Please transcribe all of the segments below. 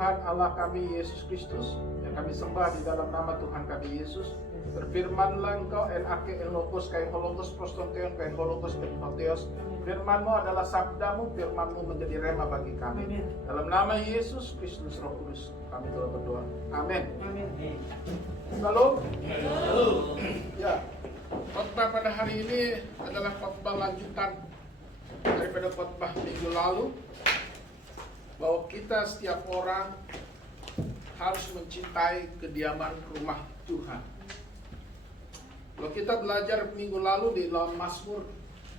Tuhan Allah kami Yesus Kristus yang kami sembah di dalam nama Tuhan kami Yesus. Berfirmanlah Engkau en ake en logos kai hologos prostonteon kai hologos epinoteos. Firman-Mu adalah sabdamu, firman-Mu menjadi rema bagi kami. Dalam nama Yesus Kristus Roh Kudus kami telah berdoa. Amin. Shalom. Ya, khotbah pada hari ini adalah khotbah lanjutan daripada khotbah minggu lalu, bahwa kita setiap orang harus mencintai kediaman rumah Tuhan. Kalau kita belajar minggu lalu di dalam Mazmur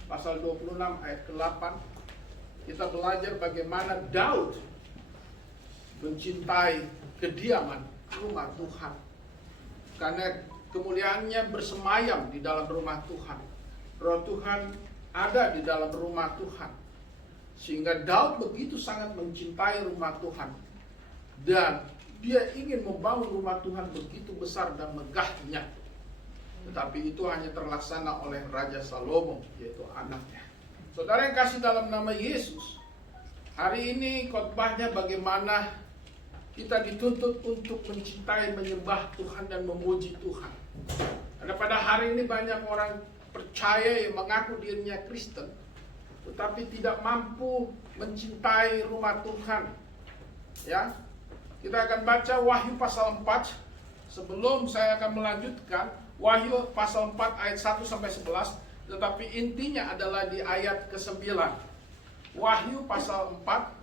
pasal 26 ayat ke-8, kita belajar bagaimana Daud mencintai kediaman rumah Tuhan, karena kemuliaannya bersemayam di dalam rumah Tuhan. Roh Tuhan ada di dalam rumah Tuhan, sehingga Daud begitu sangat mencintai rumah Tuhan, dan dia ingin membangun rumah Tuhan begitu besar dan megahnya. Tetapi itu hanya terlaksana oleh Raja Salomo, yaitu anaknya. Saudara yang kasih dalam nama Yesus, hari ini khotbahnya bagaimana kita dituntut untuk mencintai, menyembah Tuhan dan memuji Tuhan. Karena pada hari ini banyak orang percaya yang mengaku dirinya Kristen, tetapi tidak mampu mencintai rumah Tuhan. Ya, kita akan baca Wahyu pasal 4. Sebelum saya akan melanjutkan, Wahyu pasal 4 ayat 1 sampai 11, tetapi intinya adalah di ayat ke-9. Wahyu pasal 4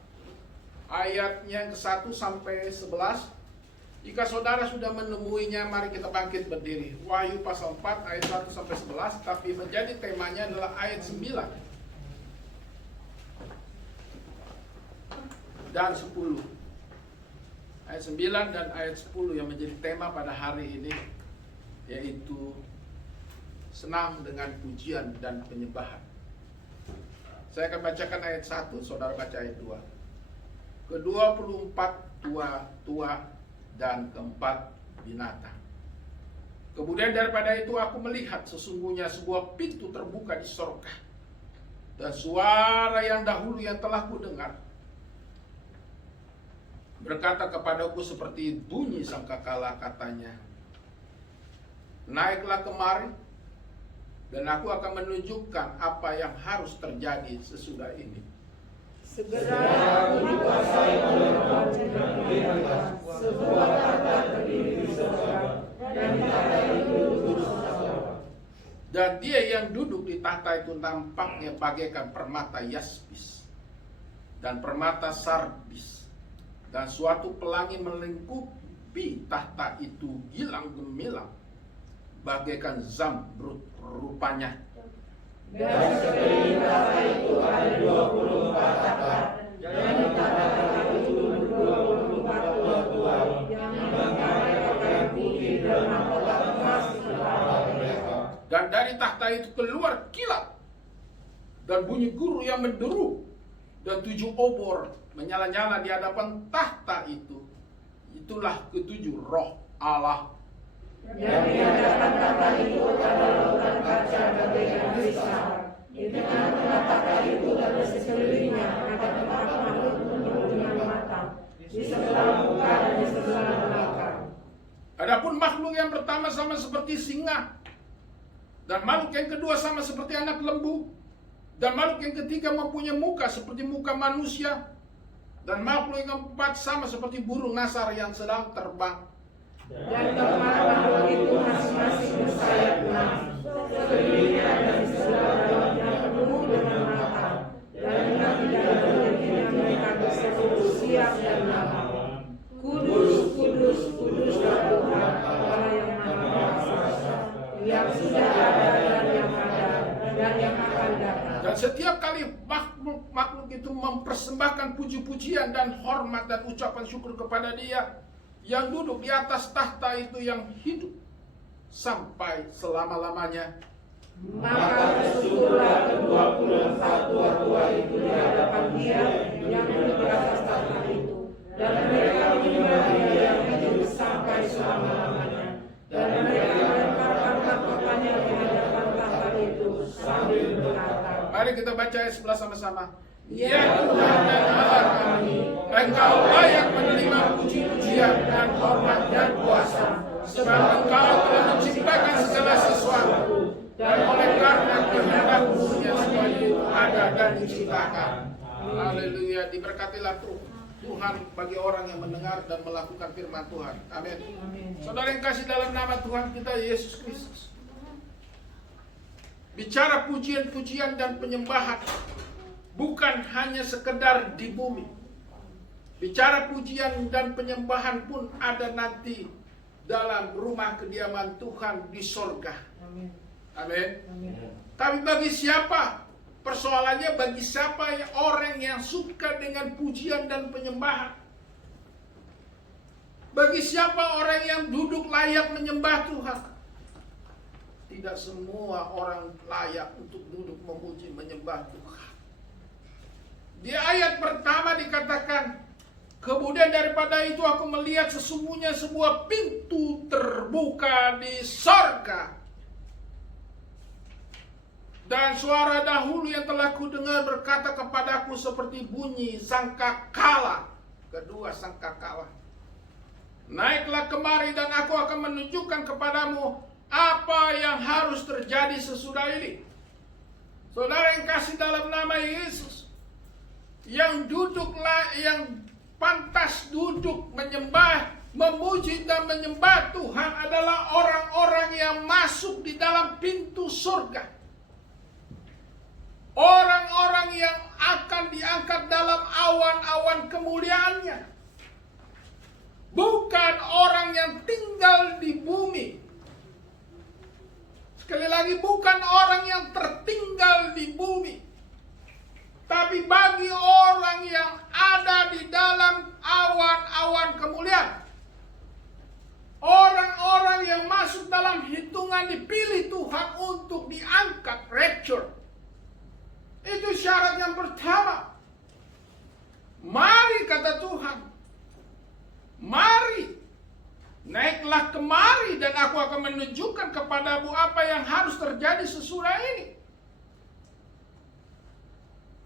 ayatnya ke-1 sampai 11. Jika saudara sudah menemuinya, mari kita bangkit berdiri. Wahyu pasal 4 ayat 1 sampai 11, tapi menjadi temanya adalah ayat 9 dan 10. Ayat 9 dan ayat 10 yang menjadi tema pada hari ini, yaitu senang dengan pujian dan penyembahan. Saya akan bacakan ayat 1, saudara baca ayat 2. Ke-24 tua-tua dan keempat binatang. Kemudian daripada itu aku melihat sesungguhnya sebuah pintu terbuka di sorga, dan suara yang dahulu yang telah kudengar berkata kepadaku seperti bunyi sangkakala, katanya, naiklah kemari, dan aku akan menunjukkan apa yang harus terjadi sesudah ini. Segera aku dikuasai oleh Roh dan melihat sebuah tahta berdiri di sorga, dan di tahta itu duduk seseorang. Dan dia yang duduk di tahta itu nampaknya bagaikan permata yaspis dan permata sardis, dan suatu pelangi melingkupi tahta itu gilang gemilang bagaikan zamrud rupanya. Dan sekeliling tahta itu ada 24 tahta, dan di tahta itu duduk 24 tua-tua yang memakai pakaian putih dan mahkota emas di kepala mereka. Dan dari tahta itu keluar kilat dan bunyi guru yang menderu, dan 7 obor menyala-nyala di hadapan tahta itu. Itulah ke-7 roh Allah. Dan di hadapan tahta itu ada lautan kaca bagaikan kristal. Di tengah-tengah tahta itu dan di sekelilingnya ada 4 makhluk penuh dengan mata, di sebelah muka dan di sebelah belakang. Adapun makhluk yang pertama sama seperti singa, dan makhluk yang kedua sama seperti anak lembu, dan makhluk yang ketiga mempunyai muka seperti muka manusia, dan makhluk yang keempat sama seperti burung nasar yang sedang terbang. Dan keempat makhluk itu masing-masing bersayap 6, sekelilingnya dan di sebelah dalamnya penuh dengan mata, dan dengan bidadari yang mereka berseru siang dan malam, Kudus, kudus, kuduslah Tuhan Allah yang Maha Kuasa, yang sudah ada dan yang ada dan yang akan datang. Dan setiap kali makhluk itu mempersembahkan puji-pujian dan hormat dan ucapan syukur kepada Dia yang duduk di atas tahta itu yang hidup sampai selama-lamanya. Maka bersyukurlah ke-24 tua-tua itu di hadapan Dia yang duduk di atas tahta itu, dan mereka menyembah Dia yang hidup sampai selama-lamanya, dan mereka melemparkan mahkotanya di hadapan tahta itu sambil berkata. Mari kita baca ayat 11 sama-sama. Ya Tuhan dan Allah kami, Engkau layak menerima puji-pujian dan hormat dan kuasa, sebab Engkau telah menciptakan segala sesuatu, dan oleh karena kehendak-Mu semua itu ada dan diciptakan. Haleluya, diberkatilah Tuhan bagi orang yang mendengar dan melakukan firman Tuhan. Amin. Saudara yang kasih dalam nama Tuhan kita Yesus Kristus, bicara pujian-pujian dan penyembahan bukan hanya sekedar di bumi. Bicara pujian dan penyembahan pun ada nanti dalam rumah kediaman Tuhan di sorga. Amin. Tapi bagi siapa? Persoalannya bagi siapa orang yang suka dengan pujian dan penyembahan? Bagi siapa orang yang duduk layak menyembah Tuhan? Tidak semua orang layak untuk duduk memuji menyembah Tuhan. Di ayat pertama dikatakan, kemudian daripada itu aku melihat sesungguhnya sebuah pintu terbuka di sorga. Dan suara dahulu yang telah kudengar berkata kepadaku seperti bunyi sangkakala. Kedua sangkakala. Naiklah kemari dan aku akan menunjukkan kepadamu apa yang harus terjadi sesudah ini. Saudara yang kasih dalam nama Yesus, yang pantas duduk menyembah, memuji dan menyembah Tuhan adalah orang-orang yang masuk di dalam pintu surga. Orang-orang yang akan diangkat dalam awan-awan kemuliaannya. Bukan orang yang tinggal di bumi. Sekali lagi, bukan orang yang tertinggal di bumi. Tapi bagi orang yang ada di dalam awan-awan kemuliaan. Orang-orang yang masuk dalam hitungan dipilih Tuhan untuk diangkat, rapture. Itu syarat yang pertama. Mari kata Tuhan. Mari. Naiklah kemari dan aku akan menunjukkan kepadamu apa yang harus terjadi sesudah ini.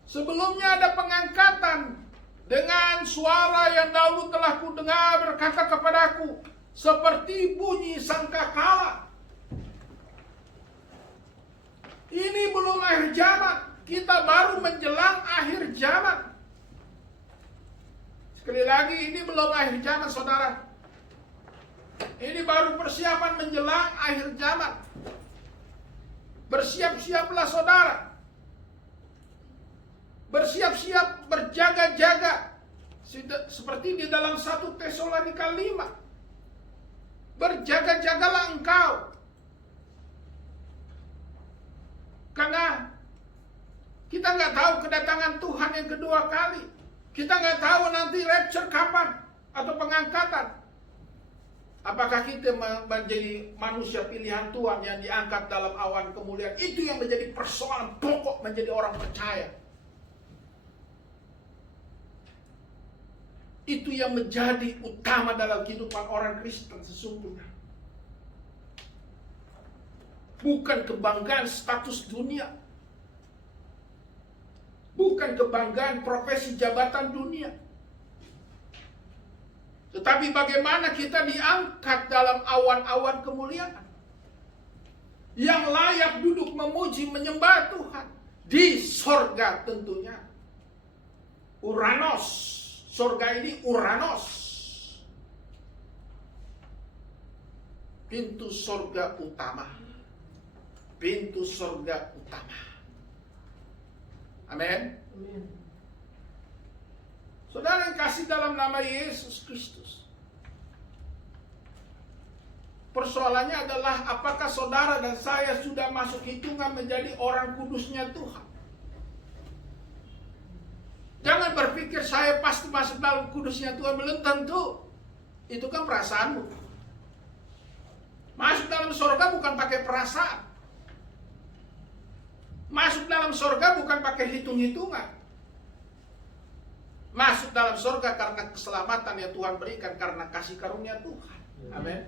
Sebelumnya ada pengangkatan dengan suara yang dahulu telah kudengar berkata kepadaku seperti bunyi sangkakala. Ini belum akhir zaman. Kita baru menjelang akhir zaman. Sekali lagi, ini belum akhir zaman, saudara. Ini baru persiapan menjelang akhir zaman. Bersiap-siaplah, saudara. Bersiap-siap, berjaga-jaga. Seperti di dalam 1 Tesalonika 5. Berjaga-jagalah engkau. Karena kita nggak tahu kedatangan Tuhan yang kedua kali. Kita nggak tahu nanti rapture kapan atau pengangkatan. Apakah kita menjadi manusia pilihan Tuhan yang diangkat dalam awan kemuliaan? Itu yang menjadi persoalan pokok menjadi orang percaya. Itu yang menjadi utama dalam kehidupan orang Kristen sesungguhnya. Bukan kebanggaan status dunia. Bukan kebanggaan profesi jabatan dunia. Tetapi bagaimana kita diangkat dalam awan-awan kemuliaan. Yang layak duduk memuji menyembah Tuhan. Di sorga tentunya. Uranos. Sorga ini Uranos. Pintu sorga utama. Pintu sorga utama. Amin. Saudara yang kasih dalam nama Yesus Kristus. Persoalannya adalah apakah saudara dan saya sudah masuk hitungan menjadi orang kudusnya Tuhan. Jangan berpikir saya pasti masuk dalam kudusnya Tuhan. Belum tentu. Itu kan perasaanmu. Masuk dalam surga bukan pakai perasaan. Masuk dalam surga bukan pakai hitung-hitungan. Masuk dalam surga karena keselamatan yang Tuhan berikan, karena kasih karunia Tuhan. Amin.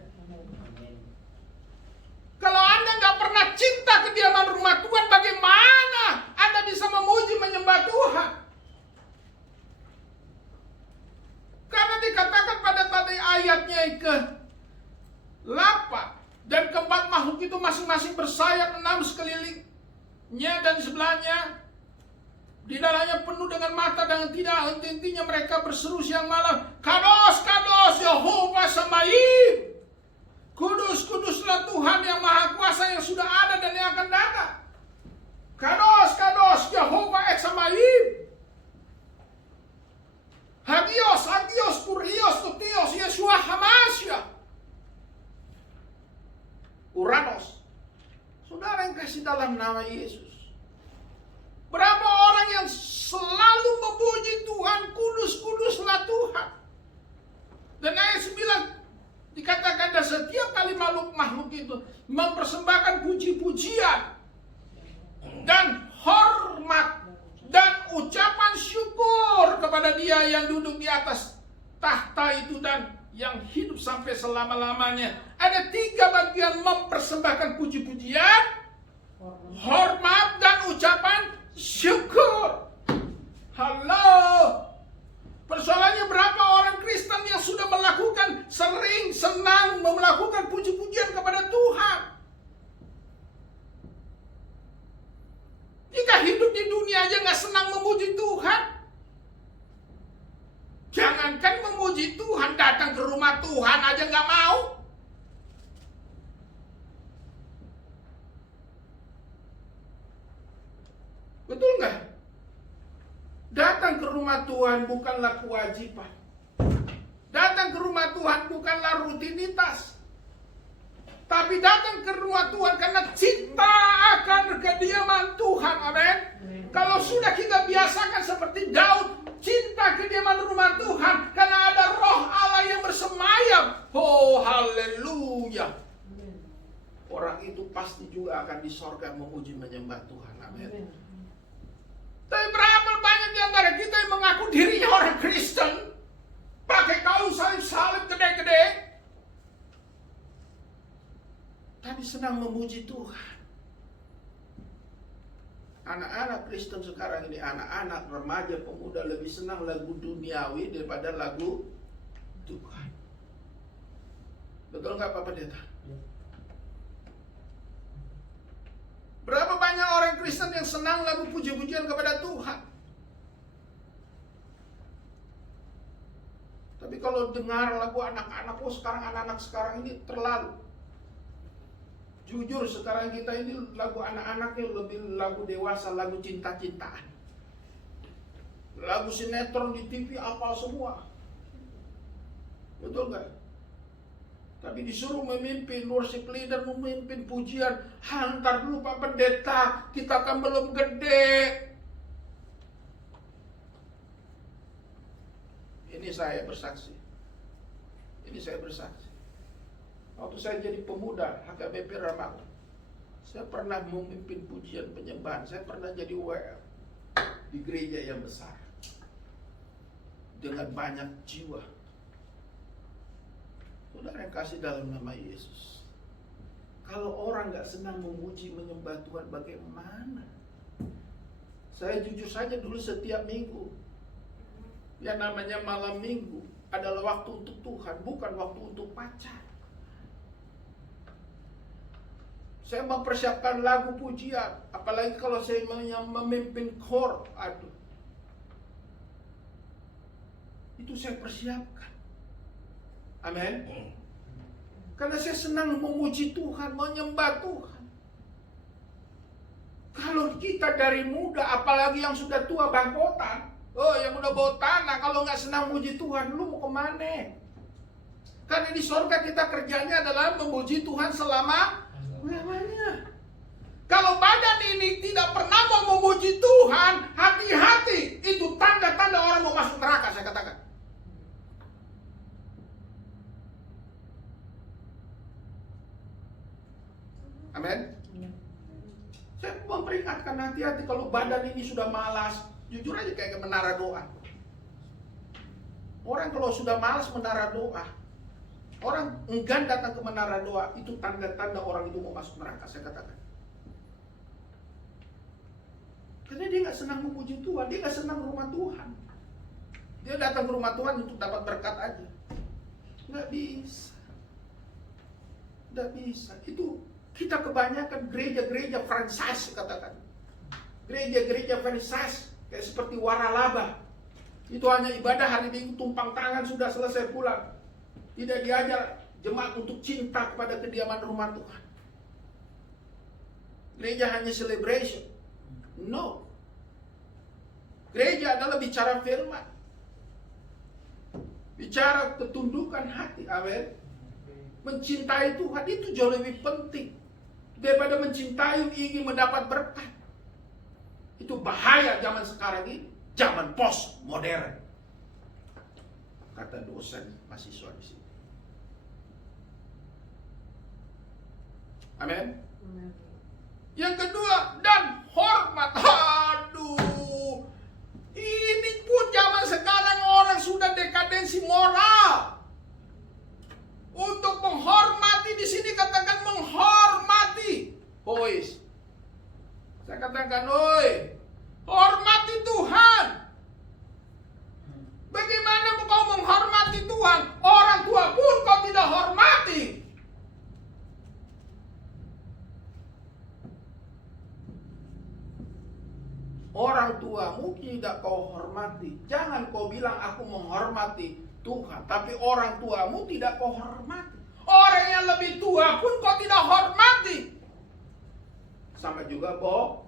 Kalau Anda nggak pernah cinta kediaman rumah Tuhan, bagaimana Anda bisa memuji menyembah Tuhan? ayat 6 sekelilingnya dan sebelahnya, di dalamnya penuh dengan mata dan tidak henti-hentinya mereka berseru siang malam, Kados, Kados, Yehova Sabaoth. Kudus, kuduslah Tuhan yang Maha Kuasa yang sudah ada dan yang akan datang. Kados, Kados, Yehova Sabaoth. Hagios, Hagios, Kurios, Tutios, Yeshua Hamasya. Uranos. Saudara yang kasih dalam nama Yesus. Berapa orang yang selalu memuji Tuhan, kudus, kuduslah Tuhan. Dan ayat 9 dikatakan, dan setiap kali makhluk itu mempersembahkan puji-pujian dan hormat dan ucapan syukur kepada Dia yang duduk di atas tahta itu dan yang hidup sampai selama-lamanya. Ada 3 bagian mempersembahkan puji-pujian, hormat, dan ucapan syukur. Halo. Persoalannya berapa orang Kristen yang sudah melakukan, sering, senang melakukan puji-pujian kepada Tuhan. Jika hidup di dunia aja gak senang memuji Tuhan, jangankan memuji Tuhan, datang ke rumah Tuhan aja gak mau. Betul gak? Datang ke rumah Tuhan bukanlah kewajiban. Datang ke rumah Tuhan bukanlah rutinitas. Tapi datang ke rumah Tuhan karena cinta akan kediaman Tuhan. Amin. Kalau sudah kita biasakan seperti Daud, cinta kediaman rumah Tuhan karena ada roh Allah yang bersemayam. Oh, haleluya. Orang itu pasti juga akan di sorga memuji menyembah Tuhan. Amin. Tapi berapa banyak di antara kita yang mengaku dirinya orang Kristen, pakai kaos salib-salib gede-gede, tapi senang memuji Tuhan. Anak-anak Kristen sekarang ini, anak-anak, remaja, pemuda lebih senang lagu duniawi daripada lagu Tuhan. Betul nggak Pak Pendeta? Berapa banyak orang Kristen yang senang lagu puji-pujian kepada Tuhan. Tapi kalau dengar lagu anak-anak, sekarang anak-anak sekarang ini terlalu. Jujur sekarang kita ini lagu anak-anaknya lebih lagu dewasa, lagu cinta-cintaan. Lagu sinetron di TV apa semua. Betul gak? Tapi disuruh memimpin, worship leader memimpin pujian. Hantar dulu Pak Pendeta, kita kan belum gede. Ini saya bersaksi. Waktu saya jadi pemuda HKBP Ramak, saya pernah memimpin pujian penyembahan. Saya pernah jadi WL di gereja yang besar dengan banyak jiwa. Saudara yang kasih dalam nama Yesus, kalau orang gak senang memuji menyembah Tuhan, bagaimana? Saya jujur saja dulu setiap minggu, yang namanya malam minggu adalah waktu untuk Tuhan, bukan waktu untuk pacar. Saya mempersiapkan lagu pujian, apalagi kalau saya memimpin khor, aduh, itu saya persiapkan. Amin. Karena saya senang memuji Tuhan, menyembah Tuhan. Kalau kita dari muda, apalagi yang sudah tua bangkotan, yang udah bawa tanah, kalau nggak senang memuji Tuhan, lu mau kemana? Karena di surga kita kerjanya adalah memuji Tuhan selama-lamanya. Kalau badan ini tidak pernah mau memuji Tuhan, hati-hati, itu tanda-tanda orang mau masuk neraka, saya katakan. Amin. Saya memperingatkan hati-hati kalau badan ini sudah malas, jujur aja kayak menara doa. Orang kalau sudah malas menara doa, orang enggan datang ke menara doa, itu tanda-tanda orang itu mau masuk neraka, saya katakan. Karena dia nggak senang memuji Tuhan, dia nggak senang rumah Tuhan. Dia datang ke rumah Tuhan untuk dapat berkat aja. Nggak bisa. Itu Kita kebanyakan gereja-gereja franchise, katakan. Gereja-gereja franchise kayak seperti waralaba. Itu hanya ibadah hari Minggu, tumpang tangan, sudah selesai pulang. Tidak diajar jemaat untuk cinta kepada kediaman rumah Tuhan. Gereja hanya celebration. No. Gereja adalah bicara firman. Bicara ketundukan hati. Amin. Mencintai Tuhan itu jauh lebih penting daripada mencintai ingin mendapat berkat. Itu bahaya zaman sekarang ini, zaman post modern. Kata dosen mahasiswa di sini. Amin. Yang kedua, dan hormat. Aduh, ini pun zaman sekarang orang sudah dekadensi moral. Untuk menghormati, di sini katakan menghormati. Hois. Saya katakan, oi, hormati Tuhan. Bagaimana kau menghormati Tuhan? Orang tua pun kau tidak hormati. Orang tuamu tidak kau hormati. Jangan kau bilang aku menghormati Tuhan, tapi orang tuamu tidak kau hormati. Orang yang lebih tua pun kau tidak hormati. Sama juga bohong.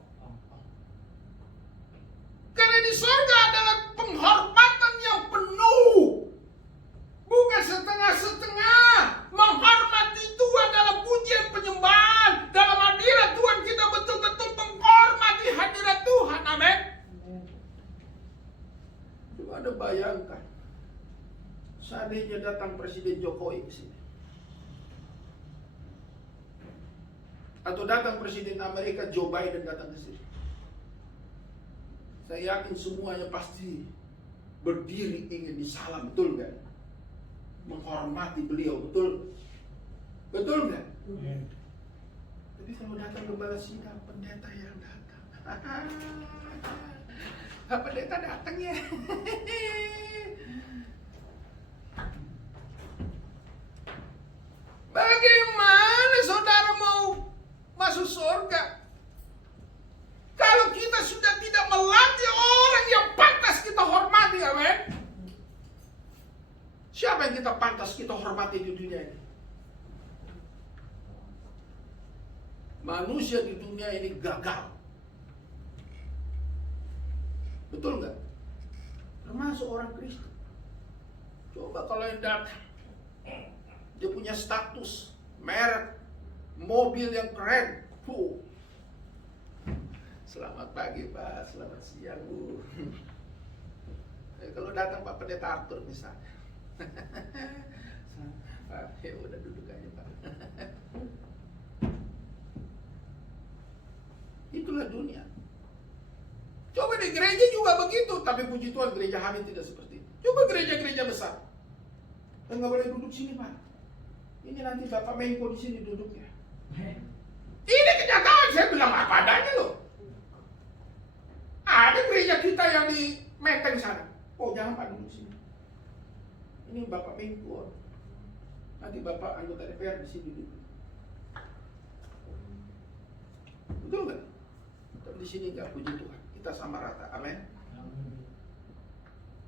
Karena di surga adalah penghormatan yang penuh, bukan setengah-setengah. Menghormati Tuhan dalam pujian penyembahan, dalam hadirat Tuhan kita betul-betul menghormati hadirat Tuhan. Amin. Coba Anda bayangkan, seandainya datang Presiden Jokowi ke sini, atau datang Presiden Amerika Joe Biden datang ke sini, saya yakin semuanya pasti berdiri ingin disalam, betul nggak? Menghormati beliau, betul? Betul nggak? Tapi kalau datang gembala sidang, pendeta yang datang, pendeta datang ya. Bagaimana saudara mau masuk surga kalau kita sudah tidak melatih orang yang pantas kita hormati? Amin. Siapa yang kita pantas kita hormati di dunia ini? Manusia di dunia ini gagal. Betul nggak? Termasuk orang Kristen. Coba kalau yang datang, dia punya status, merek, mobil yang keren. Selamat pagi Pak, selamat siang Bu. Kalau datang Pak Pendeta Arthur misalnya, Pak, ya udah duduk aja Pak. Itulah dunia. Coba di gereja juga begitu, tapi puji Tuhan gereja kami tidak seperti itu. Coba gereja-gereja besar, dan nggak boleh duduk sini Pak. Ini nanti Bapak Menko di sini duduknya. Ini kenyataan, saya bilang apa adanya loh. Ada gereja kita yang di Menteng sana. Oh jangan Pak duduk sini. Ini Bapak Menko. Nanti Bapak anggota DPR di sini duduk. Betul nggak? Tapi di sini nggak, puji Tuhan. Kita sama rata. Amin.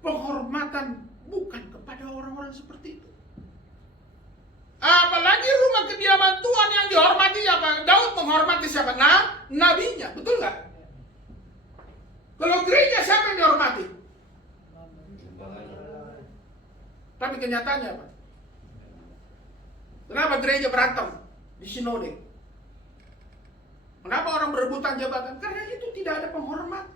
Penghormatan bukan kepada orang-orang seperti itu. Apalagi rumah kediaman Tuhan yang dihormati siapa? Daud menghormati siapa? Nabinya, betul nggak? Kalau gereja siapa yang dihormati? Tapi kenyataannya apa? Kenapa gereja berantem di sinode? Kenapa orang berebutan jabatan? Karena itu tidak ada penghormat.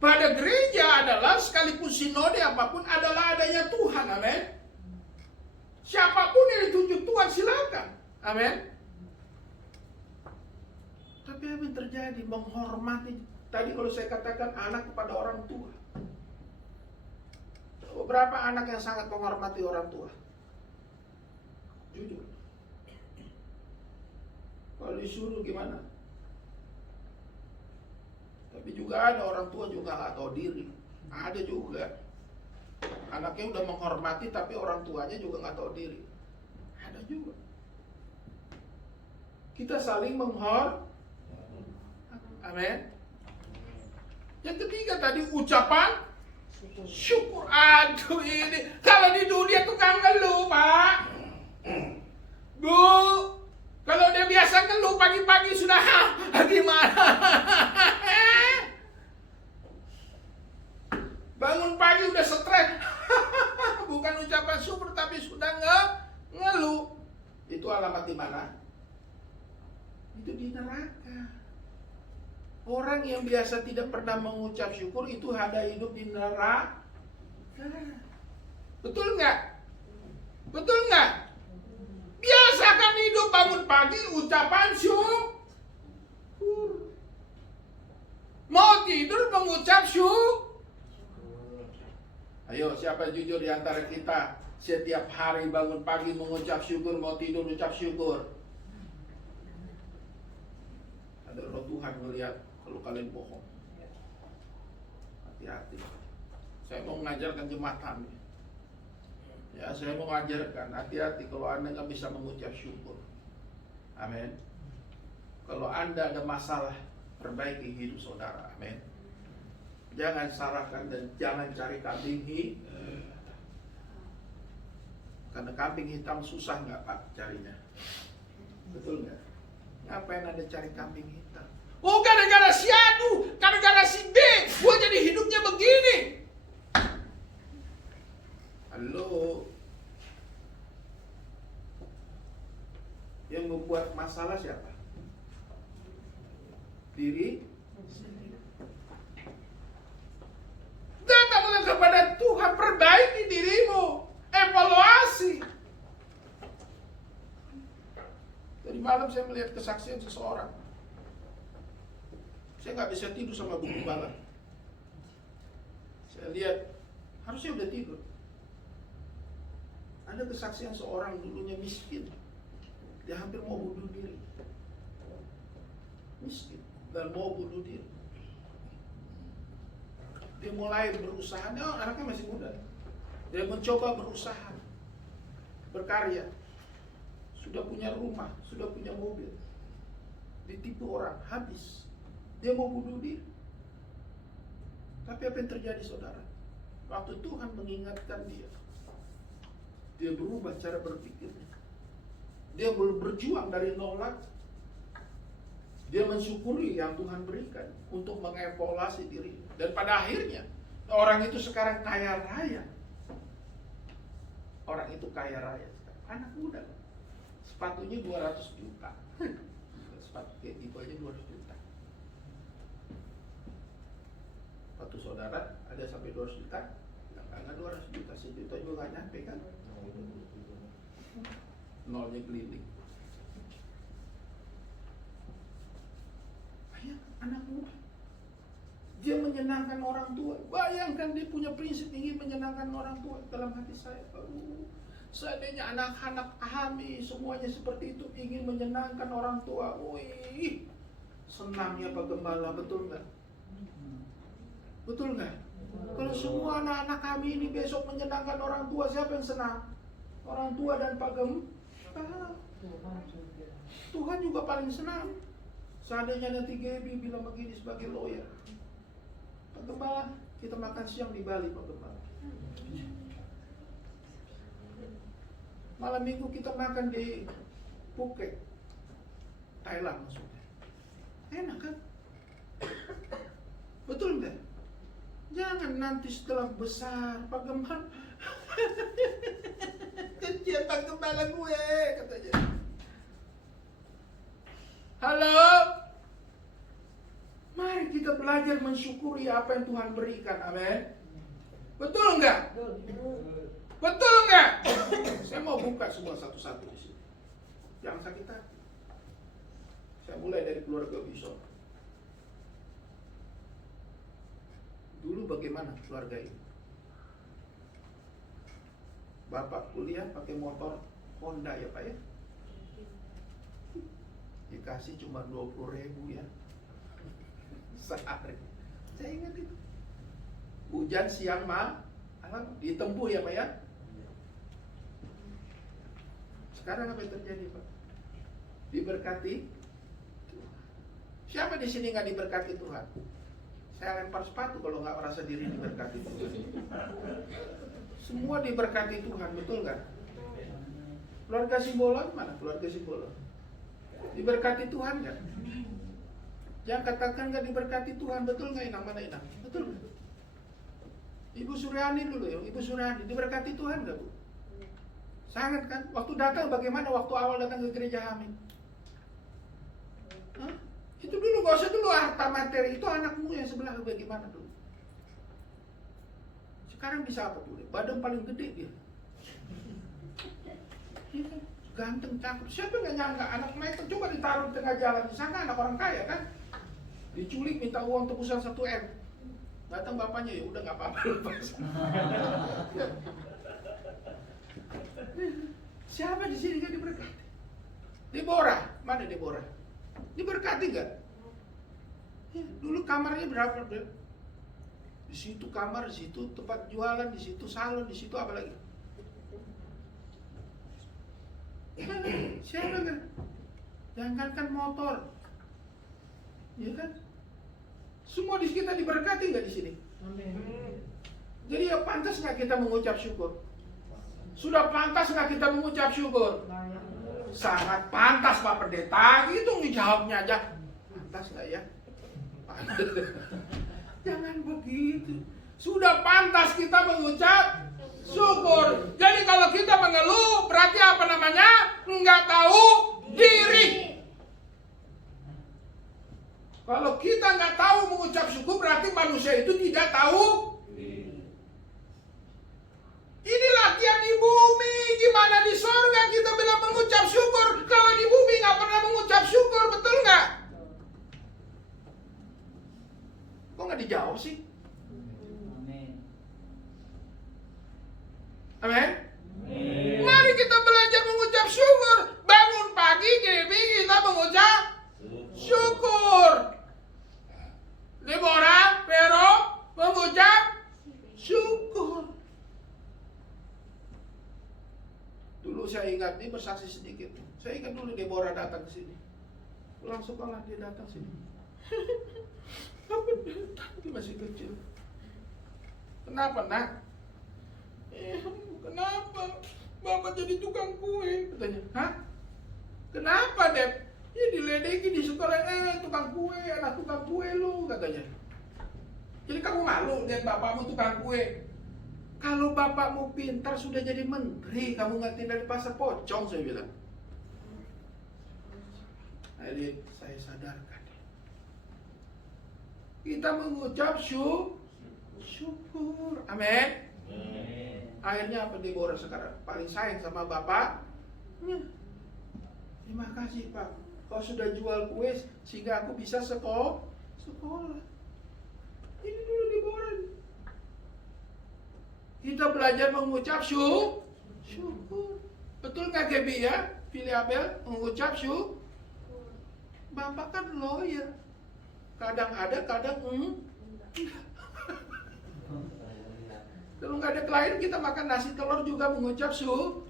Pada gereja adalah sekalipun sinode apapun adalah adanya Tuhan, amin. Siapapun yang ditunjuk Tuhan silakan, amin. Tapi apa yang terjadi? Menghormati. Tadi kalau saya katakan anak kepada orang tua. Beberapa anak yang sangat menghormati orang tua. Jujur. Kalau disuruh gimana? Tapi juga ada orang tua juga nggak tahu diri. Ada juga. Anaknya udah menghormati tapi orang tuanya juga nggak tahu diri. Ada juga. Kita saling menghormati. Amin. Yang ketiga tadi ucapan syukur. Aduh ini kalau di dunia tukang ngeluh, Pak. Bu, kalau dia biasa ngeluh pagi-pagi sudah gimana? Bangun pagi udah stres. Bukan ucapan syukur tapi sudah ngeluh. Itu alamat di mana? Itu di neraka. Orang yang biasa tidak pernah mengucap syukur itu ada hidup di neraka. Betul nggak? Betul nggak? Biasakan hidup bangun pagi ucapan syukur. Mau tidur mengucap syukur. Ayo, siapa jujur di antara kita setiap hari bangun pagi mengucap syukur, mau tidur ucap syukur? Ada roh Tuhan melihat kalau kalian bohong. Hati-hati. Saya mau mengajarkan jemaatan. Ya, saya mau mengajarkan hati-hati kalau Anda nggak bisa mengucap syukur. Amin. Kalau Anda ada masalah, perbaiki hidup saudara. Amin. Jangan salahkan dan jangan cari kambing hitam. Karena kambing hitam susah nggak Pak carinya? Betul nggak? Ngapain Anda cari kambing hitam? Oh, gara-gara si Adu, gara-gara si B, gua jadi hidupnya begini. Halo. Yang membuat masalah siapa? Diri. Datanglah kepada Tuhan, perbaiki dirimu, evaluasi. Tadi malam saya melihat kesaksian seseorang. Saya nggak bisa tidur sama Bu Gembala. Saya lihat, harusnya udah tidur. Ada kesaksian seorang dulunya miskin. Dia hampir mau bunuh diri. Miskin dan mau bunuh diri. Dia mulai berusaha, anaknya masih muda. Dia mencoba berusaha, berkarya. Sudah punya rumah, sudah punya mobil. Ditipu orang, habis. Dia mau bunuh diri. Tapi apa yang terjadi saudara? Waktu Tuhan mengingatkan dia berubah cara berpikirnya. Dia berjuang dari nol lagi. Dia mensyukuri yang Tuhan berikan untuk mengevaluasi diri. Dan pada akhirnya orang itu sekarang kaya raya. Orang itu kaya raya sekarang. Anak muda. Sepatunya 200 juta. Sepatu kayak gitu aja 200 juta. Sepatu saudara ada sampai 200 juta. Enggak 200 juta, 1 juta juga gak nyampe kan. Nolnya keliling. Ayah, anak muda. Dia menyenangkan orang tua. Bayangkan dia punya prinsip ingin menyenangkan orang tua. Dalam hati saya, seandainya anak-anak kami semuanya seperti itu, ingin menyenangkan orang tua. Wih, senangnya Pak Gembala, betul nggak? Betul nggak? Kalau semua anak-anak kami ini besok menyenangkan orang tua, siapa yang senang? Orang tua dan Pak Gembala. Tuhan juga paling senang. Seandainya nanti Gaby bilang begini sebagai lawyer, Pak Gembala, kita makan siang di Bali, Pak Gembala. Malam minggu kita makan di Phuket, Thailand maksudnya. Enak kan? Betul nggak? Jangan nanti setelah besar, Pak Gembala. Kecian Pak Gembala gue, katanya. Halo? Mari kita belajar mensyukuri apa yang Tuhan berikan, amin. Betul nggak? Betul nggak? Saya mau buka semua satu-satu di sini. Jangan sakit hati. Saya mulai dari keluarga Bishop. Dulu bagaimana keluarga ini? Bapak kuliah pakai motor Honda ya Pak ya? Dikasih cuma 20.000 ya sehari. Saya ingat itu. Hujan siang malam ditempuh ya Pak ya? Sekarang apa yang terjadi Pak? diberkati Tuhan. Siapa di sini nggak diberkati Tuhan? Saya lempar sepatu kalau nggak merasa diri diberkati Tuhan. Semua diberkati Tuhan, betul nggak? Keluarga Simbolon mana? Keluarga Simbolon diberkati Tuhan nggak? Jangan katakan nggak diberkati Tuhan, betul nggak Inang? Mana Inang? Betul nggak? Ibu Suryani dulu ya, Ibu Suryani diberkati Tuhan nggak Bu? Sangat kan? Waktu datang bagaimana? Waktu awal datang ke gereja Hamid? Hah? Itu dulu, gak usah dulu harta materi. Itu anakmu yang sebelah bagaimana dulu? Sekarang bisa apa tuh? Badan paling gede dia. Ganteng, cakep. Siapa nggak nyangka anak mereka coba ditaruh di tengah jalan di sana, anak orang kaya kan? Diculik minta uang tebusan 1 M. Datang bapaknya, ya udah nggak apa-apa lepas. Siapa di sini nggak diberkati? Deborah, mana Deborah? Diberkati nggak? Ya, dulu kamarnya berapa? Di situ kamar, di situ tempat jualan, di situ salon, di situ apa lagi? Siapa kan? Jangankan motor, ya kan? Semua di kita diberkati nggak di sini? Amin. Jadi ya pantas nggak kita mengucap syukur? Sudah pantas nggak kita mengucap syukur? Sangat pantas Pak Pendeta. Itu dijawabnya aja. Pantas nggak ya? Pantas. Jangan begitu. Sudah pantas kita mengucap syukur. Jadi kalau kita mengeluh berarti apa namanya? Nggak tahu diri. Kalau kita nggak tahu mengucap syukur berarti manusia itu tidak tahu. Ini latihan di bumi. Gimana di sorga kita bilang mengucap syukur kalau di bumi nggak pernah mengucap syukur, betul nggak? Kok nggak dijawab sih? Amin. Mari kita belajar mengucap syukur. Bangun pagi, Dewi, kita mengucap syukur. Deborah, Vero mengucap syukur. Dulu saya ingat, ini bersaksi sedikit. Saya ingat dulu Deborah datang ke sini. Pulang sekolah dia datang sini. Apa dia masih kecil? Kenapa nak? Kenapa? Bapak jadi tukang kue, katanya. Hah? Kenapa, Dep? Ya diledeki di sekolah, tukang kue, anak tukang kue lu, katanya. Jadi kamu malu lihat bapakmu tukang kue. Kalau bapakmu pintar sudah jadi menteri, kamu nggak tinggal di pasar pocong, saya bilang. Jadi saya sadarkan. Kita mengucap syukur. Amin. Akhirnya apa Deborah sekarang? Paling sayang sama bapaknya. Terima kasih Pak. Kau sudah jual kue sehingga aku bisa sekolah. Ini dulu Deborah. Kita belajar mengucap syukur. Betul nggak Gaby ya? Pilih Abel mengucap syukur. Bapak kan lawyer. Kadang ada, kadang Kalau nggak ada klien kita makan nasi telur juga mengucap syukur.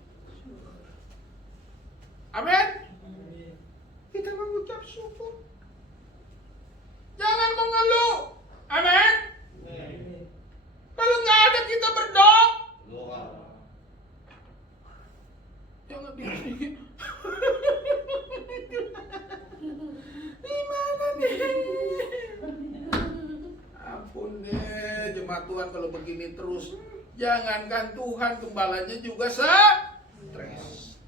Amin. Kita mengucap syukur. Jangan mengeluh. Amin. Kalau nggak ada kita berdoa. Jangan dikit. Gimana nih? Ampun deh, jemaat Tuhan kalau begini terus. Jangankan Tuhan, gembalanya juga stres.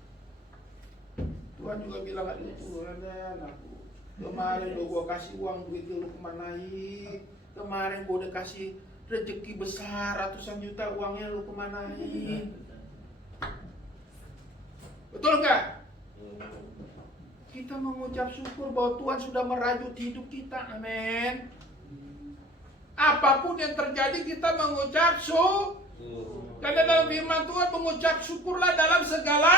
Tuhan juga bilang, aduh Tuhan ya anakku, kemarin lo gua kasih uang duit lu kemanain. Kemarin gua udah kasih rezeki besar ratusan juta, uangnya lu kemanain. Betul nggak? Kita mengucap syukur bahwa Tuhan sudah merajut hidup kita. Amin. Apapun yang terjadi kita mengucap syukur. Karena dalam firman Tuhan mengucap syukurlah dalam segala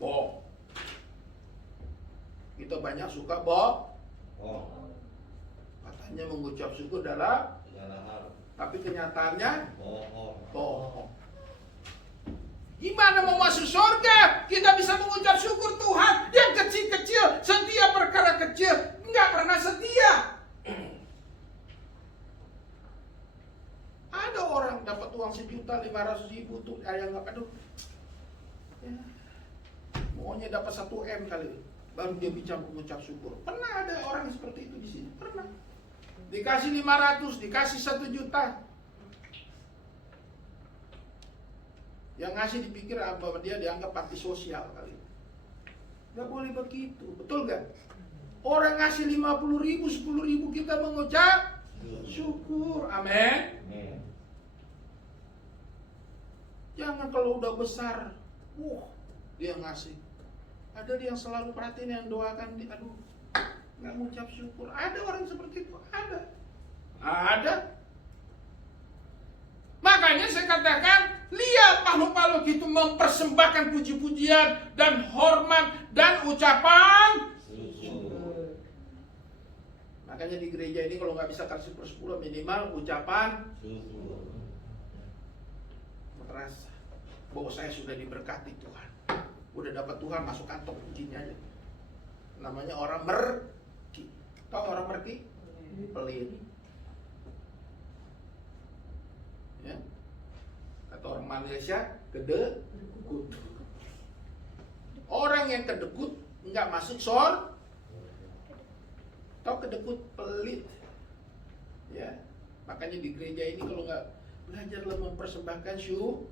bohong. Kita banyak suka bohong. Katanya mengucap syukur dalam, tapi kenyataannya bohong. Gimana mau masuk surga? Kita bisa mengucap syukur Tuhan. Yang kecil-kecil, setia perkara kecil, nggak pernah setia. Ada orang dapat uang 1.500.000 tuh, yang nggak, aduh, ya, maunya dapat 1 M kali, baru dia bicara mengucap syukur. Pernah ada orang yang seperti itu di sini? Pernah. Dikasih 500, dikasih 1 juta. Yang ngasih dipikir bahwa dia dianggap bakti sosial kali. Gak boleh begitu, betul gak? Orang ngasih 50.000, 10.000 kita mengucap syukur, amin. Jangan kalau udah besar, dia ngasih. Ada dia yang selalu perhatiin, yang doakan, aduh, gak mengucap syukur. Ada orang seperti itu, ada. Makanya saya katakan, lihat makhluk-makhluk itu mempersembahkan puji-pujian dan hormat dan ucapan syukur. Makanya di gereja ini kalau nggak bisa kasih +10 minimal ucapan syukur. Merasa bahwa saya sudah diberkati Tuhan, udah dapat Tuhan masuk kantong pujinya aja. Namanya orang merki. Tahu orang merki? Pelit. Ya. Atau orang Malaysia kedekut. Orang yang kedekut nggak masuk sor. Tahu kedekut, pelit. Ya. Makanya di gereja ini kalau nggak belajarlah mempersembahkan syukur.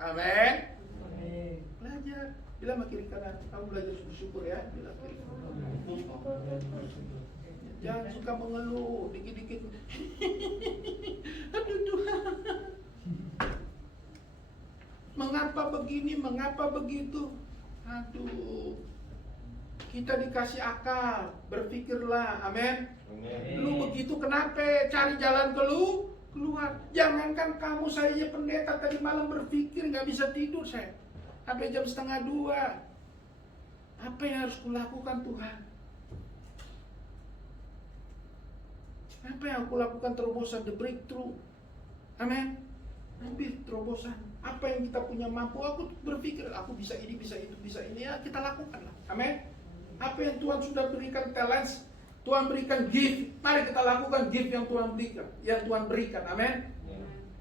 Amin. Belajar. Bilang sama kiri kanan, kamu belajar bersyukur ya. Bilang kiri kanan. Jangan suka mengeluh, dikit-dikit. Aduh Tuhan, mengapa begini, mengapa begitu? Aduh, kita dikasih akal, berpikirlah, amin. Lu begitu kenapa? Cari jalan keluar. Jangankan kamu, saya pendeta tadi malam berpikir nggak bisa tidur saya, sampai jam 1:30. Apa yang harus kulakukan Tuhan? Apa yang aku lakukan? Terobosan, the breakthrough. Amin. Ambil terobosan. Apa yang kita punya mampu, aku berpikir aku bisa ini, bisa itu, bisa ini, ya kita lakukan lah. Amin. Apa yang Tuhan sudah berikan talents, Tuhan berikan gift, mari kita lakukan gift yang Tuhan berikan, amin.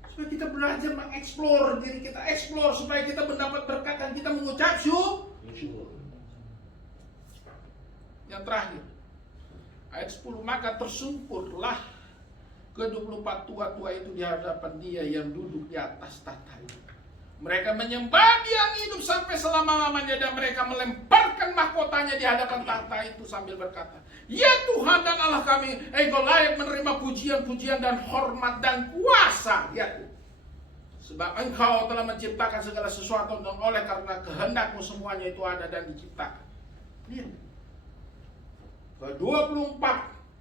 Supaya kita belajar mengeksplor diri kita, explore supaya kita mendapat berkat dan kita mengucap syukur. Yang terakhir, ayat 10, maka tersungkurlah ke-24 tua-tua itu di hadapan Dia yang duduk di atas tahta itu. Mereka menyembah Dia yang hidup sampai selama-lamanya, dan mereka melemparkan mahkotanya di hadapan tahta itu sambil berkata, ya Tuhan dan Allah kami, Engkau layak menerima pujian-pujian dan hormat dan kuasa, ya Tuhan. Sebab Engkau telah menciptakan segala sesuatu, dan oleh karena kehendak-Mu semuanya itu ada dan diciptakan. Lihat. Ke-24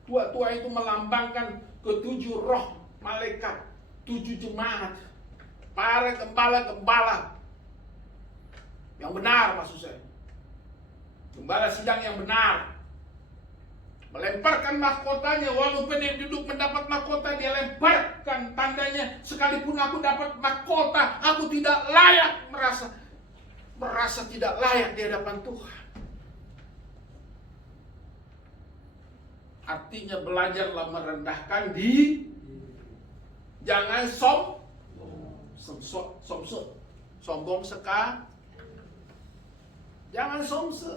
tua-tua itu melambangkan ke-7 roh malaikat, 7 jemaat, para gembala-gembala yang benar, maksud saya, gembala sidang yang benar, melemparkan mahkotanya. Walaupun dia duduk mendapat mahkota, dia lemparkan tandanya, sekalipun aku dapat mahkota, aku tidak layak, merasa tidak layak di hadapan Tuhan. Artinya belajarlah merendahkan diri. Jangan sombong sekali. Jangan somse.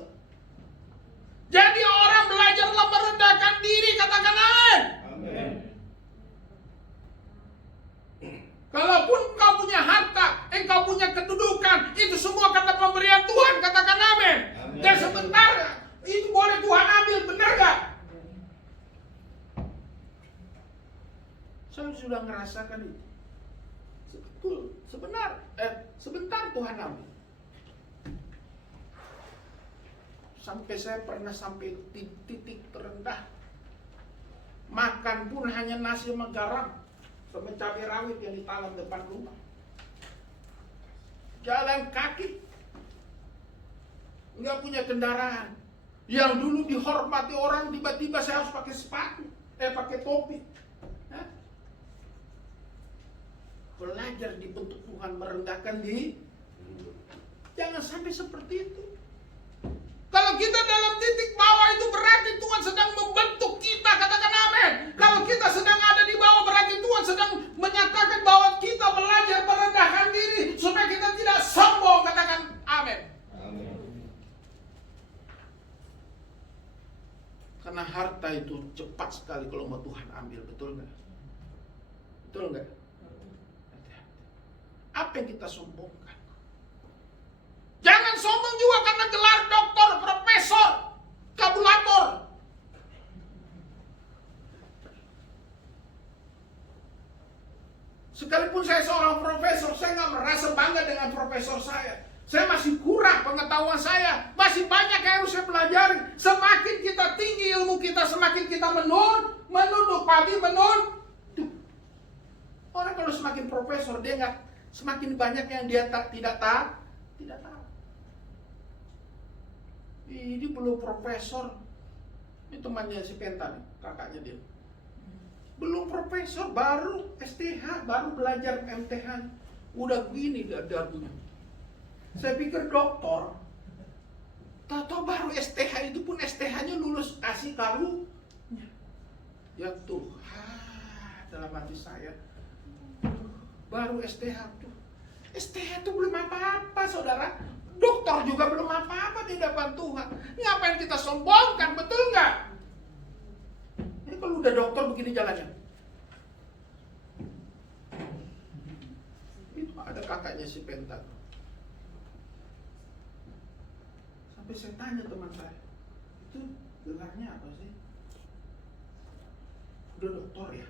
Jadi orang belajarlah merendahkan diri, katakan amin. Amin. Kalaupun engkau punya harta, engkau punya kedudukan, itu semua kata pemberian Tuhan, katakan amin. Dan sebentar itu boleh Tuhan ambil, benar gak? Saya sudah ngerasakan itu. Sebentar Tuhan ambil. Sampai saya pernah sampai titik terendah. Makan pun hanya nasi sama garam, sama cabai rawit yang ditalam depan rumah. Jalan kaki, nggak punya kendaraan. Yang dulu dihormati orang, tiba-tiba saya harus pakai sepatu, pakai topi. Belajar dibentuk Tuhan, merendahkan diri. Jangan sampai seperti itu. Kalau kita dalam titik bawah itu berarti Tuhan sedang membentuk kita, katakan amin. Kalau kita sedang ada di bawah berarti Tuhan sedang menyatakan bahwa kita belajar merendahkan diri supaya kita tidak sombong, katakan amin. Karena harta itu cepat sekali kalau mau Tuhan ambil, betul nggak? Betul nggak? Apa yang kita sombongkan? Jangan sombong juga karena gelar doktor, profesor, kabulator. Sekalipun saya seorang profesor, saya nggak merasa bangga dengan profesor saya. Saya masih kurang pengetahuan saya, masih banyak yang harus saya pelajari. Semakin kita tinggi ilmu kita, semakin kita menunduk padi, Orang kalau semakin profesor, dia nggak, semakin banyak yang dia tidak tahu. Ini belum profesor. Ini temannya si Penta nih, kakaknya dia. Belum profesor, baru STH, baru belajar MTH. Udah begini dagunya. Saya pikir dokter. Tahu baru STH, itu pun STH-nya lulus kasih karunya. Ya Tuhan, dalam hati saya. Baru STH tuh. STH itu belum apa-apa, saudara. Dokter juga belum apa-apa di hadapan Tuhan. Ngapain kita sombongkan, betul nggak? Ini kalau udah dokter begini jalannya. Itu ada kakaknya si Penta. Sampai saya tanya teman saya, itu gelarnya apa sih? Udah dokter ya?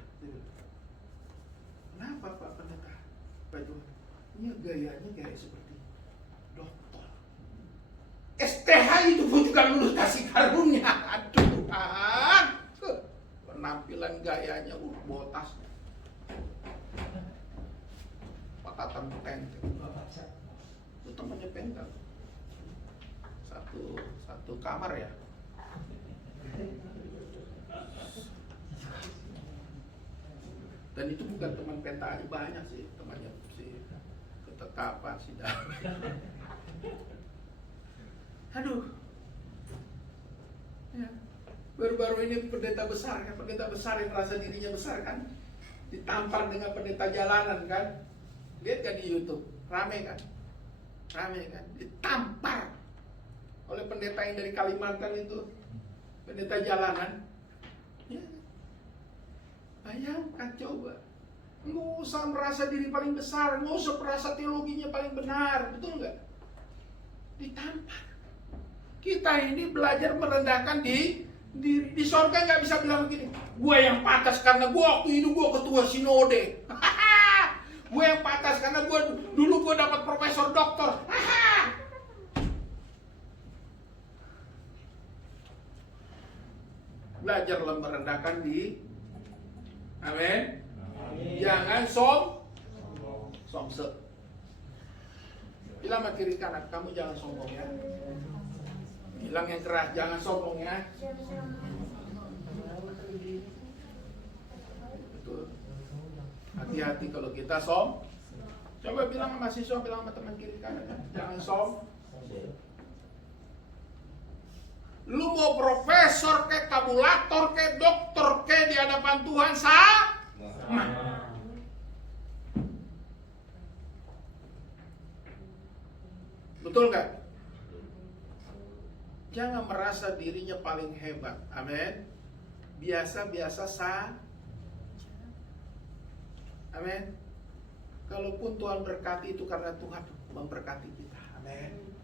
Kenapa Pak Pendeta? Pak Tuhan, ini gayanya kayak seperti dokter. STH itu pun juga lulus kasih karunia. Aduh Tuhan, penampilan gayanya botasnya, pakatan tenteng. Itu temannya Penta. Satu kamar ya. Dan itu bukan teman Penta aja, banyak sih temannya si Ketetapan, si David. Aduh. Ya. Baru-baru ini pendeta besar kan, pendeta besar yang merasa dirinya besar kan, ditampar dengan pendeta jalanan kan. Lihat kan di YouTube, rame kan, ditampar oleh pendeta yang dari Kalimantan itu, pendeta jalanan. Ya. Bayangkan coba, nggak usah merasa diri paling besar, nggak usah merasa teologinya paling benar, betul nggak? Ditampar. Kita ini belajar merendahkan di sorga nggak bisa bilang begini, gue yang patas karena gue waktu itu gue ketua sinode, gue yang patas karena dulu gue dapat profesor doktor. Belajarlah merendahkan di, amin. Jangan sombong. Bilang sama kiri kanan, kamu jangan sombong ya. Bilang yang keras, jangan sombong ya. Betul. Hati-hati kalau kita Coba bilang sama siswa, bilang sama teman kiri kanan, jangan sombong. Lu mau profesor kayak kabulator kayak dokter kayak di hadapan Tuhan sama. Betul nggak? Jangan merasa dirinya paling hebat. Amin. Biasa-biasa amin. Kalaupun Tuhan berkati itu karena Tuhan memberkati kita. Amin.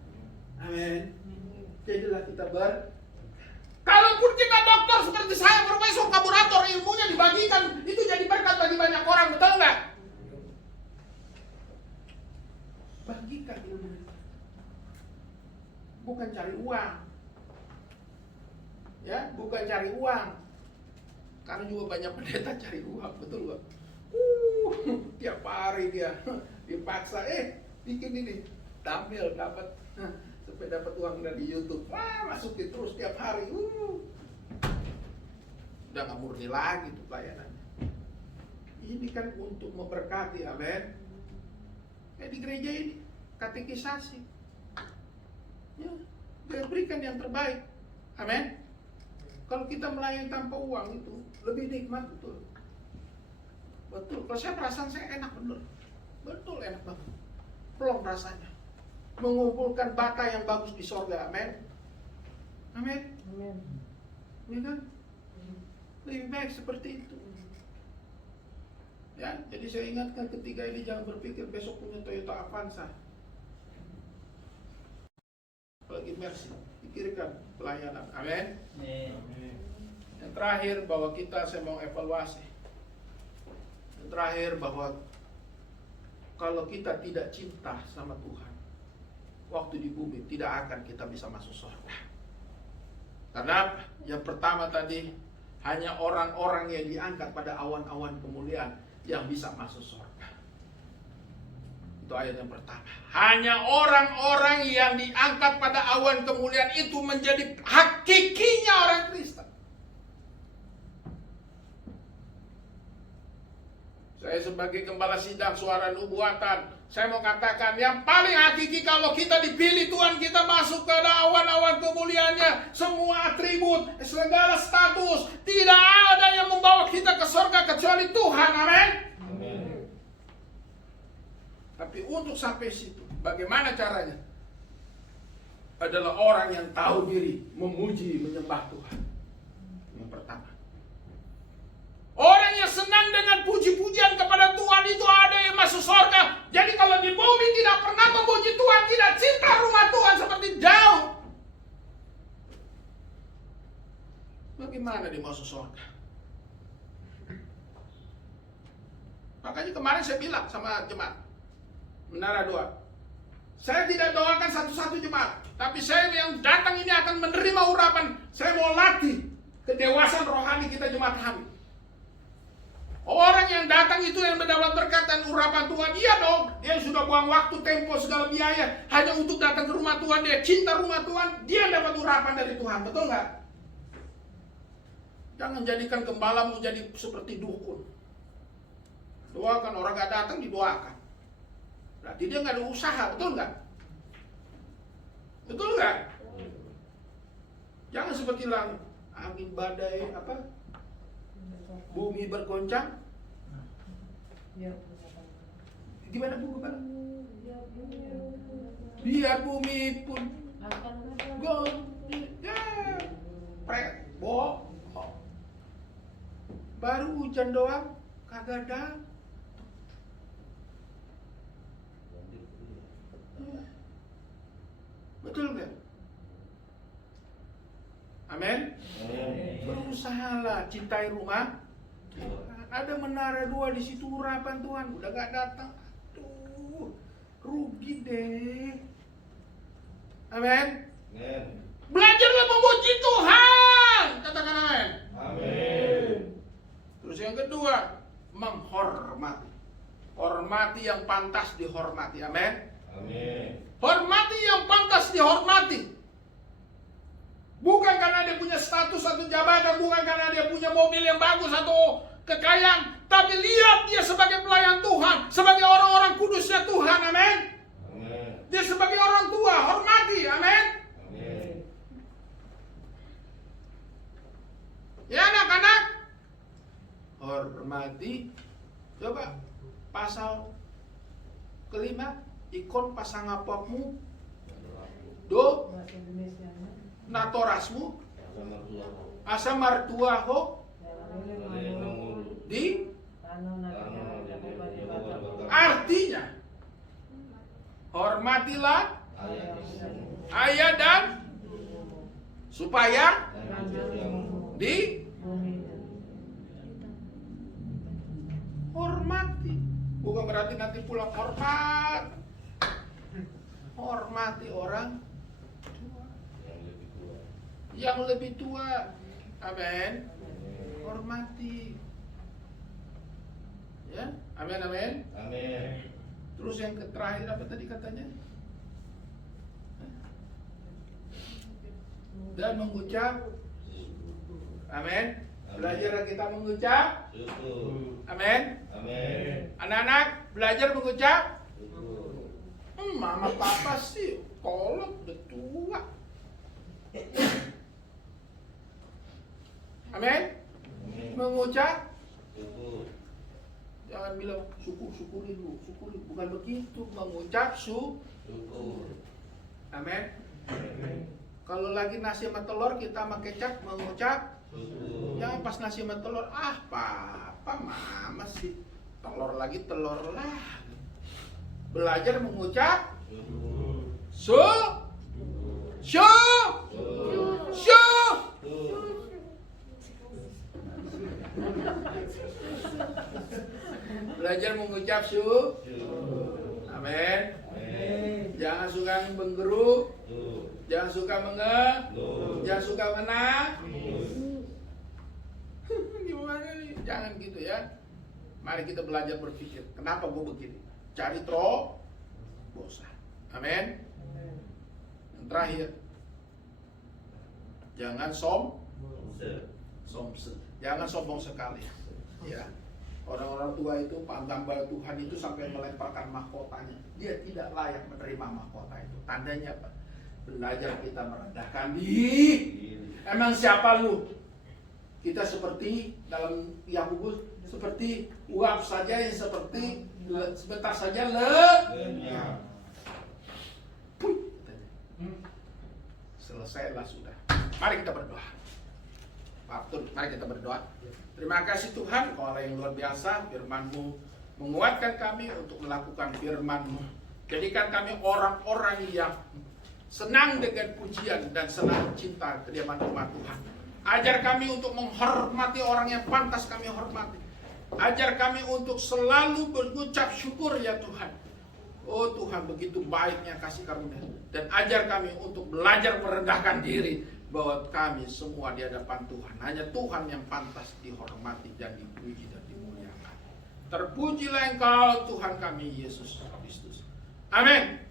Amin. Jadilah kita kalaupun kita dokter seperti saya, profesor, kabulator, ilmunya dibagikan, itu jadi berkat bagi banyak orang, betul nggak? Bagikan ilmu. Bukan cari uang. Ya, bukan cari uang. Karena juga banyak pendeta cari uang, betul nggak? Tiap hari dia dipaksa, bikin ini, tampil dapat. Supaya dapat uang dari YouTube, masukin terus tiap hari, udah nggak murni lagi tuh pelayanannya. Ini kan untuk memberkati, amin. Kayak di gereja ini, katekisasi. Ya, dia berikan yang terbaik. Amin. Kalau kita melayani tanpa uang itu lebih nikmat, betul. Betul. Kalau saya perasaan saya enak bener. Betul, enak banget. Plong rasanya. Mengumpulkan bata yang bagus di sorga. Amin. Amin. Amin. Ya kan? Lebih baik seperti itu. Ya, jadi saya ingatkan ketiga ini, jangan berpikir besok punya Toyota Avanza. Apalagi Mercy, pikirkan pelayanan. Amin. Yang terakhir bahwa saya mau evaluasi. Yang terakhir bahwa kalau kita tidak cinta sama Tuhan, waktu di bumi tidak akan kita bisa masuk surga. Karena yang pertama tadi, hanya orang-orang yang diangkat pada awan-awan kemuliaan yang bisa masuk surga. Itu ayat yang pertama. Hanya orang-orang yang diangkat pada awan kemuliaan itu menjadi hakikinya orang Kristen. Saya sebagai gembala sidang suara nubuatan, saya mau katakan yang paling hakiki kalau kita dipilih Tuhan, kita masuk ke awan-awan kemuliaannya, semua atribut, segala status, tidak ada yang membawa kita ke surga kecuali Tuhan. Amin. Tapi untuk sampai situ, bagaimana caranya? Adalah orang yang tahu diri, memuji, menyembah Tuhan. Yang pertama. Orang yang senang dengan puji-pujian kepada Tuhan itu ada yang masuk surga. Jadi kalau di bumi tidak pernah memuji Tuhan, tidak cinta rumah Tuhan, seperti jauh. Bagaimana dia masuk surga? Makanya kemarin saya bilang sama jemaat Menara 2, saya tidak doakan satu-satu jemaat, tapi saya yang datang ini akan menerima urapan. Saya mau latih kedewasaan rohani kita jemaat kami. Orang yang datang itu yang mendapat berkat dan urapan Tuhan, iya dong. Dia sudah buang waktu, tempo, segala biaya hanya untuk datang ke rumah Tuhan. Dia cinta rumah Tuhan, dia dapat urapan dari Tuhan, betul nggak? Jangan jadikan gembalamu jadi seperti dukun. Doakan orang nggak datang, didoakan. Berarti dia nggak ada usaha, betul nggak? Betul nggak? Jangan seperti langit, angin badai apa? Bumi bergoncang. Gimana Bu? Biar bumi pun baru hujan doang kagak ada. Betul nggak? Amin. Berusahalah cintai rumah. Ada Menara 2 di situ, urapan Tuhan udah gak datang. Aduh, rugi deh. Amin. Belajarlah memuji Tuhan. Katakan amin. Amin. Terus yang kedua, menghormati. Hormati yang pantas dihormati. Amin. Amin. Hormati yang pantas dihormati. Bukan karena dia punya status atau jabatan, bukan karena dia punya mobil yang bagus atau kekayaan, tapi lihat dia sebagai pelayan Tuhan, sebagai orang-orang kudusnya Tuhan. Amin. Dia sebagai orang tua, hormati. Amin. Ya anak-anak, hormati. Coba pasal kelima, ikon pasang apapmu do natorasmu asa martuaho di. Artinya hormatilah ayah dan supaya di hormati. Bukan berarti nanti pulang hormat. Hormati orang yang lebih tua. Amin. Hormati. Ya, amin, amin. Amin. Terus yang terakhir apa tadi katanya? Dan mengucap. Amin. Belajar kita mengucap. Syukur. Amin. Amin. Anak-anak belajar mengucap. Syukur. Mama papa sih kolot udah tua. Amin. Mengucap, jangan bilang syukur-syukurin lu, syukurin. Bukan begitu, mengucap syukur. Amin. Kalau lagi nasi sama telur kita sama kecap mengucap syukur. Jangan pas nasi sama telur, papa mama sih telur lagi. Belajar mengucap syukur. Belajar mengucap syukur. Amin. Jangan suka menggeru, jangan suka jangan suka gimana nih? Jangan gitu ya. Mari kita belajar berpikir, kenapa gue begini? Cari terobosan. Amin. Yang terakhir, jangan jangan sombong sekali. Ya. Orang-orang tua itu hamba Tuhan itu sampai melemparkan mahkotanya. Dia tidak layak menerima mahkota itu. Tandanya apa? Belajar kita merendahkan diri. Emang siapa lu? Kita seperti dalam Yakobus seperti uap saja yang seperti sebentar saja lenyap. Selesailah sudah. Mari kita berdoa. Mari kita berdoa. Terima kasih Tuhan, Kau Allah yang luar biasa. Firman-Mu menguatkan kami untuk melakukan firman-Mu. Jadikan kami orang-orang yang senang dengan pujian dan senang cinta kediaman rumah Tuhan. Ajar kami untuk menghormati orang yang pantas kami hormati. Ajar kami untuk selalu berucap syukur ya Tuhan. Oh Tuhan, begitu baiknya kasih karunia. Dan ajar kami untuk belajar merendahkan diri, bahwa kami semua di hadapan Tuhan hanya Tuhan yang pantas dihormati dan dipuji dan dimuliakan. Terpujilah Engkau Tuhan kami Yesus Kristus. Amin.